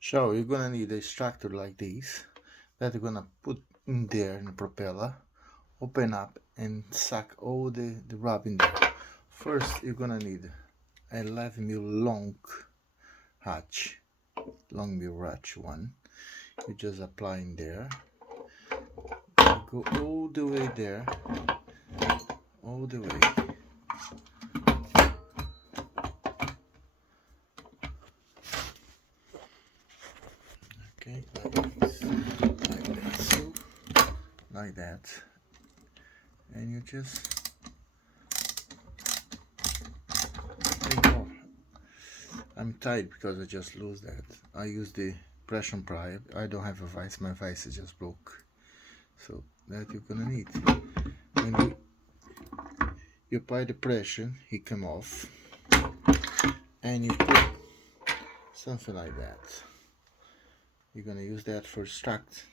So you're gonna need a extractor like this that you're gonna put in there in the propeller, open up and suck all the rub in there. First you're gonna need a 11mm long mil hatch one. You just apply in there. You go all the way there, all the way. Okay, like this, like that, so like that, and you just take off. I'm tight because I just lose that. I use the pressure plier. I don't have a vise. My vise is just broke. So that you're gonna need. When you apply the pressure, he come off, and you put something like that. You're gonna use that for extract.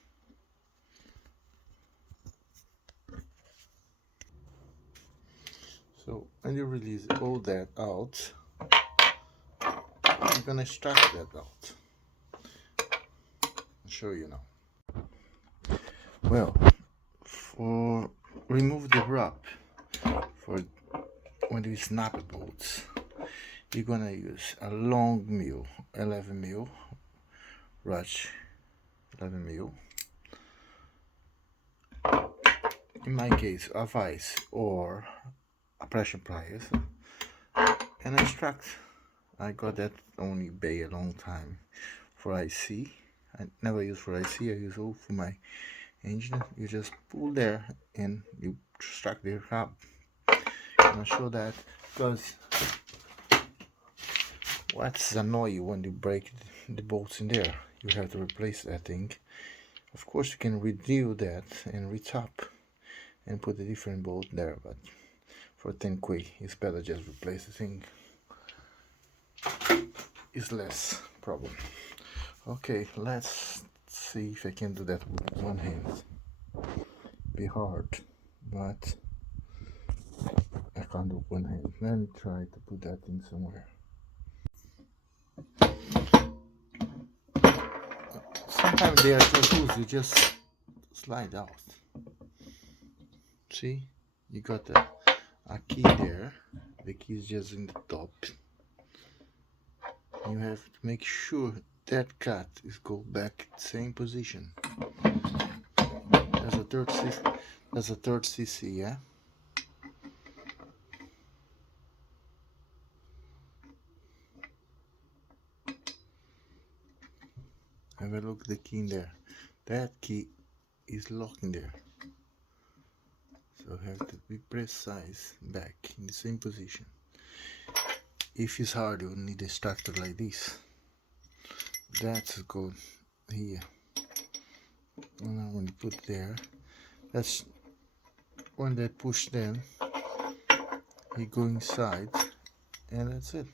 So when you release all that out, you're gonna extract that out. I'll show you now. Well, for remove the wrap for when you snap the bolts, you're gonna use a long mil, 11mm ratchet, 11mm. In my case, a vise or a pressure pliers, and extract. I got that on eBay a long time for IC. I never use for IC. I use all for my engine. You just pull there and you extract the hub. I'll show that because what's annoying when you break the bolts in there, you have to replace that thing. Of course you can redo that and retop and put a different bolt there, but for 10 quid it's better just replace the thing. It's less problem. Okay, let's see if I can do that with one hand. Be hard, but I can't do one hand. Let me try to put that thing somewhere. Sometimes they are so loose, you just slide out. See, you got a key there. The key is just in the top. You have to make sure that cut is go back same position. That's a third cc. That's a third cc, yeah. Have a look at the key in there. That key is locked in there. So have to be precise back in the same position. If it's hard, you'll need a extractor like this. That's good here. And now when you put there, that's when they push them, you go inside, and that's it.